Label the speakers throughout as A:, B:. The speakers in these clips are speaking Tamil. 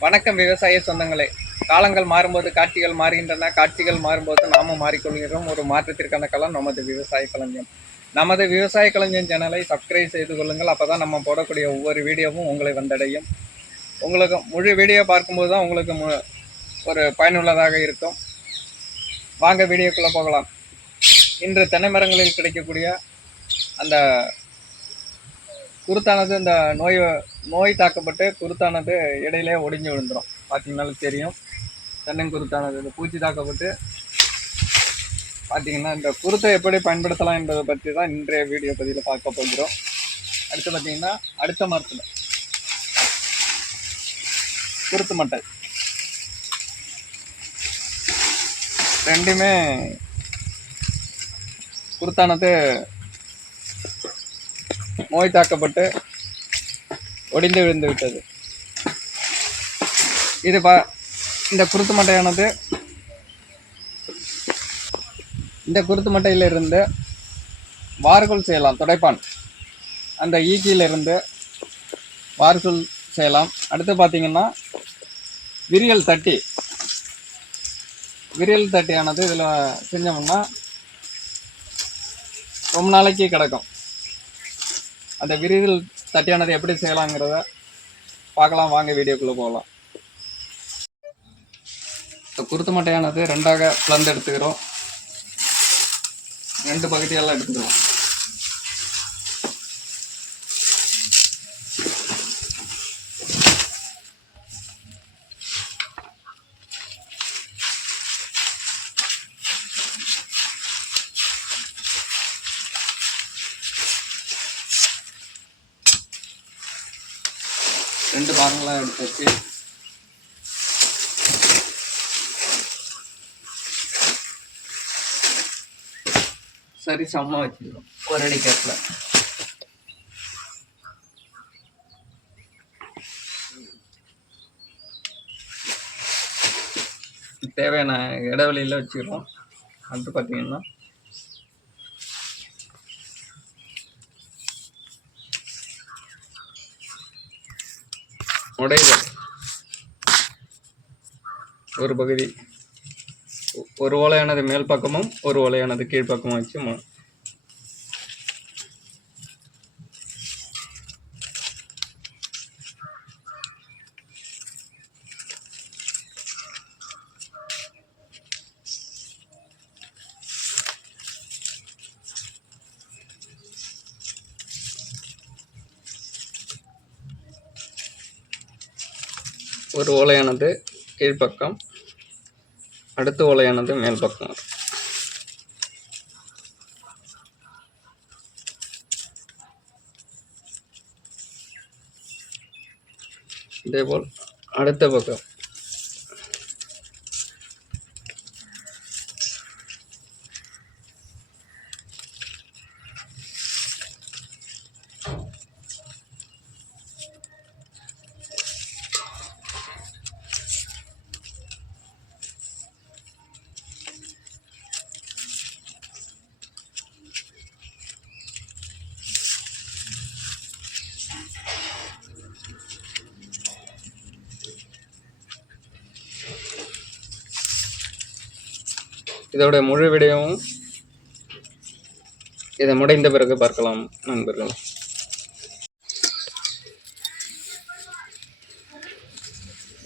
A: வணக்கம் விவசாய சொந்தங்களே. காலங்கள் மாறும்போது காட்சிகள் மாறுகின்றன. காட்சிகள் மாறும்போது நாமும் மாறிக்கொள்கிறோம் ஒரு மாற்றத்திற்கான களம் நமது விவசாய கலைஞம் நமது விவசாய கலைஞன் சேனலை சப்ஸ்கிரைப் செய்து கொள்ளுங்கள். அப்போ தான் நம்ம போடக்கூடிய ஒவ்வொரு வீடியோவும் உங்களை வந்தடையும். உங்களுக்கு முழு வீடியோ பார்க்கும்போது தான் உங்களுக்கு மு- ஒரு பயனுள்ளதாக இருக்கும். வாங்க வீடியோக்குள்ளே போகலாம். இன்று தென்னை மரங்களில் கிடைக்கக்கூடிய அந்த குருத்தானது இந்த நோய் நோய் தாக்கப்பட்டு குருத்தானது இடையிலே ஒடிஞ்சு விழுந்துடும் பார்த்தீங்கன்னாலும் தெரியும். தென்னங்குருத்தானது இந்த பூச்சி தாக்கப்பட்டு பார்த்தீங்கன்னா இந்த குருத்தை எப்படி பயன்படுத்தலாம் என்பதை பற்றி தான் இன்றைய வீடியோ பதிவில் பார்க்க போகிறோம். அடுத்து பார்த்தீங்கன்னா அடுத்த மரத்தில் குருத்து மட்டை. ரெண்டுமே குருத்தானது நோய் தாக்கப்பட்டு ஒடிந்து விழுந்து விட்டது. இது பா இந்த குருத்து மட்டையானது இந்த குருத்து மட்டையிலிருந்து வார்குல் செய்யலாம் துடைப்பான். அந்த ஈக்கியிலிருந்து வார்குல் செய்யலாம். அடுத்து பார்த்தீங்கன்னா விரியல் தட்டி. விரியல் தட்டியானது இதில் செஞ்சோம்னா ரொம்ப நாளைக்கு கிடக்கும். அந்த விரிதல் தட்டியானது எப்படி செய்யலாங்கிறத பார்க்கலாம். வாங்க வீடியோக்குள்ளே போகலாம். இந்த குருத்து மட்டையானது ரெண்டாக பிளந்து எடுத்துக்கிறோம். ரெண்டு பகுதியெல்லாம் எடுத்துக்கிறோம் ரெண்டு பாகங்களாக எடுத்தாச்சு சரி சமமாக வச்சுக்கிறோம் ஒரு அடி கேப்பில் தேவையான இடைவெளியில் வச்சுக்கிறோம் அடுத்து பார்த்தீங்கன்னா உடைதல் ஒரு பகுதி. ஒரு ஓலையானது மேல் பக்கமும் ஒரு ஓலையானது கீழ்ப்பக்கமும் வச்சு ஒரு ஓலையானது கீழ்ப்பக்கம் அடுத்த ஓலையானது மேல் பக்கம் இதேபோல் அடுத்த பக்கம். இதோட முழு விடயமும் இதை முடிந்த பிறகு பார்க்கலாம் நண்பர்கள்.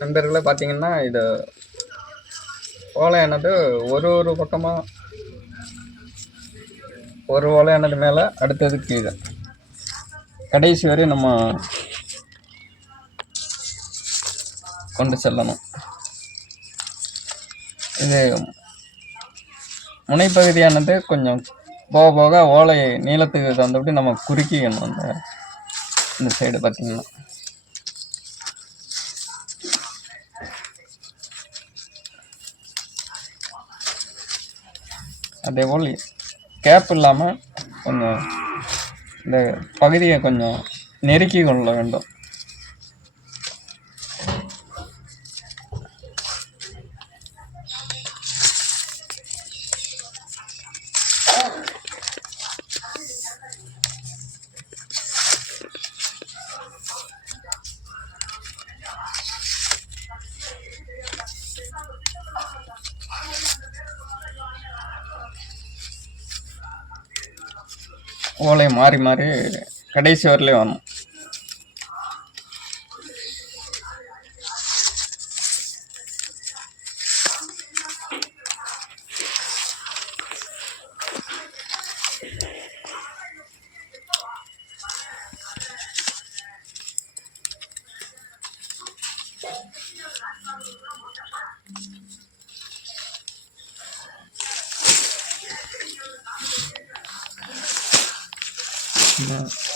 A: நண்பர்களை பார்த்தீங்கன்னா இது ஓலையானது ஒரு ஒரு பக்கமாக ஒரு ஓலையானது மேலே அடுத்தது கீழே. கடைசி வரை நம்ம கொண்டு செல்லணும். இது முனைப்பகுதியானது கொஞ்சம் போக போக ஓலை நீளத்துக்கு தகுந்தபடி நம்ம குறுக்கிக்கணும் அந்த இந்த சைடு பார்த்தீங்கன்னா. அதே போல் கேப் இல்லாமல் கொஞ்சம் இந்த பகுதியை கொஞ்சம் நெருக்கி கொள்ள வேண்டும். ஓலை மாறி மாறி கடைசி வரலையும் வரணும்.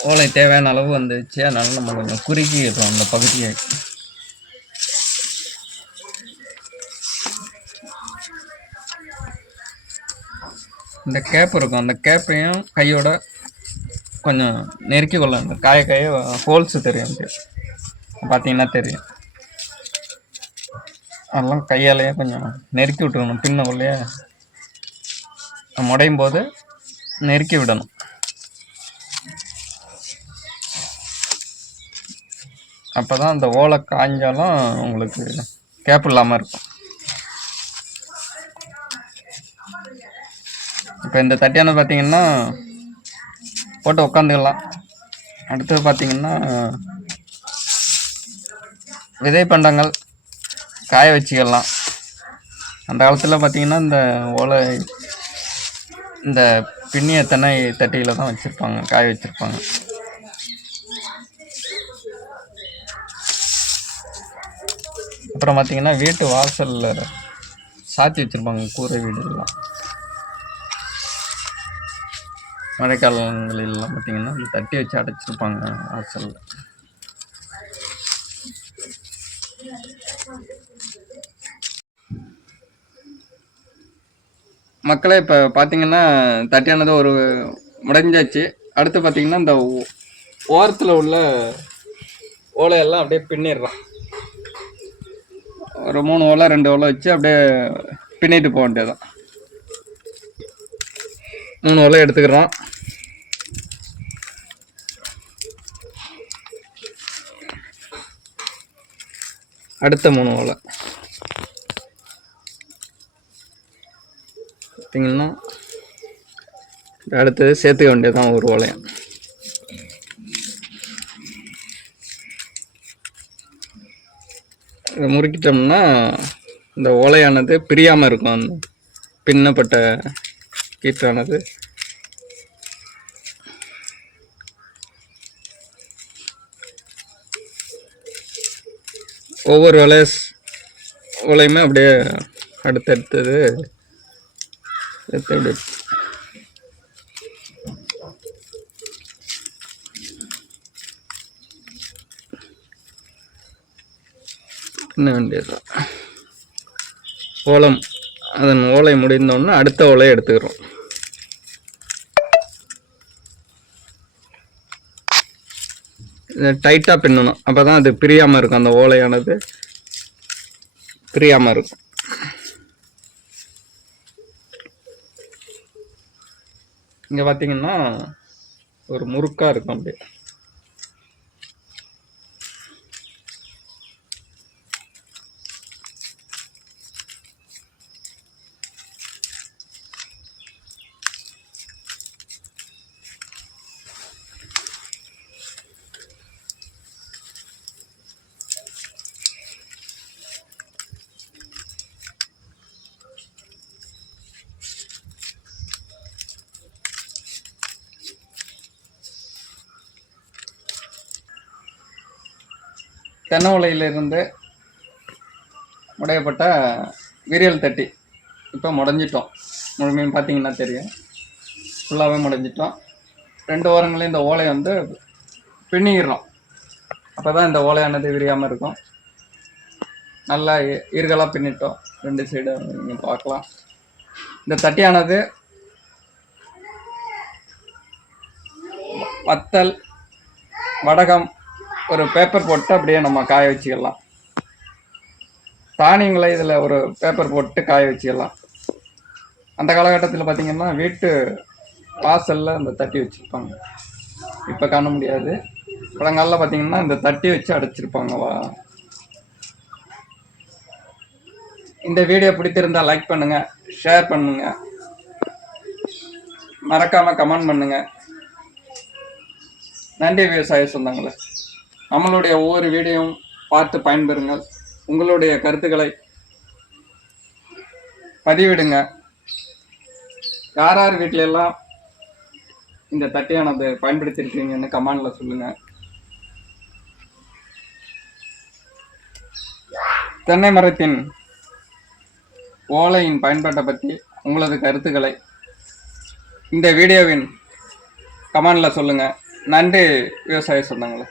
A: ஓலை தேவையான அளவு வந்துச்சு அதனால் நம்ம கொஞ்சம் குறுக்கிடுறோம் அந்த பகுதியை இந்த கேப் இருக்கும். அந்த கேப்பையும் கையோட கொஞ்சம் நெருக்கி கொள்ள இந்த காய காய ஹோல்ஸ் தெரியும் பார்த்தீங்கன்னா தெரியும். அதெல்லாம் கையாலேயே கொஞ்சம் நெருக்கி விட்டுறணும். பின்னக்குள்ளேயே முடையும் போது நெருக்கி விடணும். அப்போ தான் அந்த ஓலை காய்ஞ்சாலும் உங்களுக்கு கேப் இல்லாமல் இருக்கும். இப்போ இந்த தட்டியானது பார்த்தீங்கன்னா போட்டு உட்காந்துக்கலாம் அடுத்தது பார்த்திங்கன்னா விதை பண்டங்கள் காய வச்சுக்கலாம். அந்த காலத்தில் பார்த்திங்கன்னா இந்த ஓலை இந்த பின்னிய தென்னை தட்டியில் தான் வச்சுருப்பாங்க காய வச்சுருப்பாங்க. அப்புறம் பார்த்தீங்கன்னா வீட்டு வாசலில் சாத்தி வச்சுருப்பாங்க கூரை வீடுலாம் மழைக்காலங்களிலாம் பார்த்தீங்கன்னா இந்த தட்டி வச்சு அடைச்சிருப்பாங்க வாசலில். மக்களே இப்போ பார்த்தீங்கன்னா தட்டியானது ஒரு முடைஞ்சாச்சு அடுத்து பார்த்தீங்கன்னா இந்த ஓரத்தில் உள்ள ஓலையெல்லாம் அப்படியே பின்னிடுறான். ஒரு மூணு ஓலை ரெண்டு ஓலை வச்சு அப்படியே பின்னிட்டு போக வேண்டியதுதான். மூணு ஓலை எடுத்துக்கிறோம். அடுத்த மூணு ஓலை. பார்த்தீங்கன்னா அடுத்தது சேர்த்துக்க வேண்டியதுதான் ஒரு ஓலையம். இதை முறுக்கிட்டோம்னா இந்த ஓலையானது பிரியாமல் இருக்கும். அந்த பின்னப்பட்ட கீற்றானது. ஒவ்வொரு ஓலைய ஓலையுமே அப்படியே அடுத்தடுத்தது எடுத்து அப்படியே பின்ன வேண்டியதுதான் ஓலம் அதன் ஓலை முடிந்தோடனே அடுத்த ஓலையை எடுத்துக்கிறோம். இதை டைட்டாக பின்னணும். அப்போ தான் அது பிரியாமல் இருக்கும். அந்த ஓலையானது பிரியாமல் இருக்கும். இங்கே பார்த்தீங்கன்னா ஒரு முறுக்காக இருக்கும் அப்படியே. தென்னை ஓலையிலிருந்து முடையப்பட்ட விரியல் தட்டி. இப்போ முடஞ்சிட்டோம். முழுமையும் பார்த்தீங்கன்னா தெரியும். ஃபுல்லாகவே முடஞ்சிட்டோம். ரெண்டு ஓரங்களையும் இந்த ஓலையை வந்து பின்னிக்கிறோம் அப்போ தான் இந்த ஓலையானது விரியாமல் இருக்கும். நல்லா இருகலாக பின்னிட்டோம். ரெண்டு சைடு நீங்கள் பார்க்கலாம். இந்த தட்டியானது வத்தல் வடகம் ஒரு பேப்பர் போட்டு அப்படியே நம்ம காய வச்சுக்கலாம். தானியங்களை இதில் ஒரு பேப்பர் போட்டு காய வச்சுக்கலாம். அந்த காலகட்டத்தில் பார்த்தீங்கன்னா வீட்டு வாசலில் அந்த தட்டி வச்சுருப்பாங்க. இப்போ காண முடியாது. பழங்காலில் பார்த்தீங்கன்னா இந்த தட்டி வச்சு அடைச்சிருப்பாங்க. வா. இந்த வீடியோ பிடித்திருந்தால் லைக் பண்ணுங்கள் ஷேர் பண்ணுங்கள் மறக்காமல் கமெண்ட் பண்ணுங்கள் நன்றி விவசாய சொந்தங்களே. நம்மளுடைய ஒவ்வொரு வீடியோவும் பார்த்து பயன்பெறுங்கள். உங்களுடைய கருத்துக்களை பதிவிடுங்க. யார் யார் வீட்டிலெல்லாம் எல்லாம் இந்த தட்டையானது பயன்படுத்தியிருக்கீங்கன்னு கமெண்ட்ல சொல்லுங்கள் தென்னை மரத்தின் ஓலையின் பயன்பாட்டை பற்றி உங்களது கருத்துக்களை இந்த வீடியோவின் கமெண்ட்ல சொல்லுங்கள் நன்றி விவசாய சொந்தங்களே.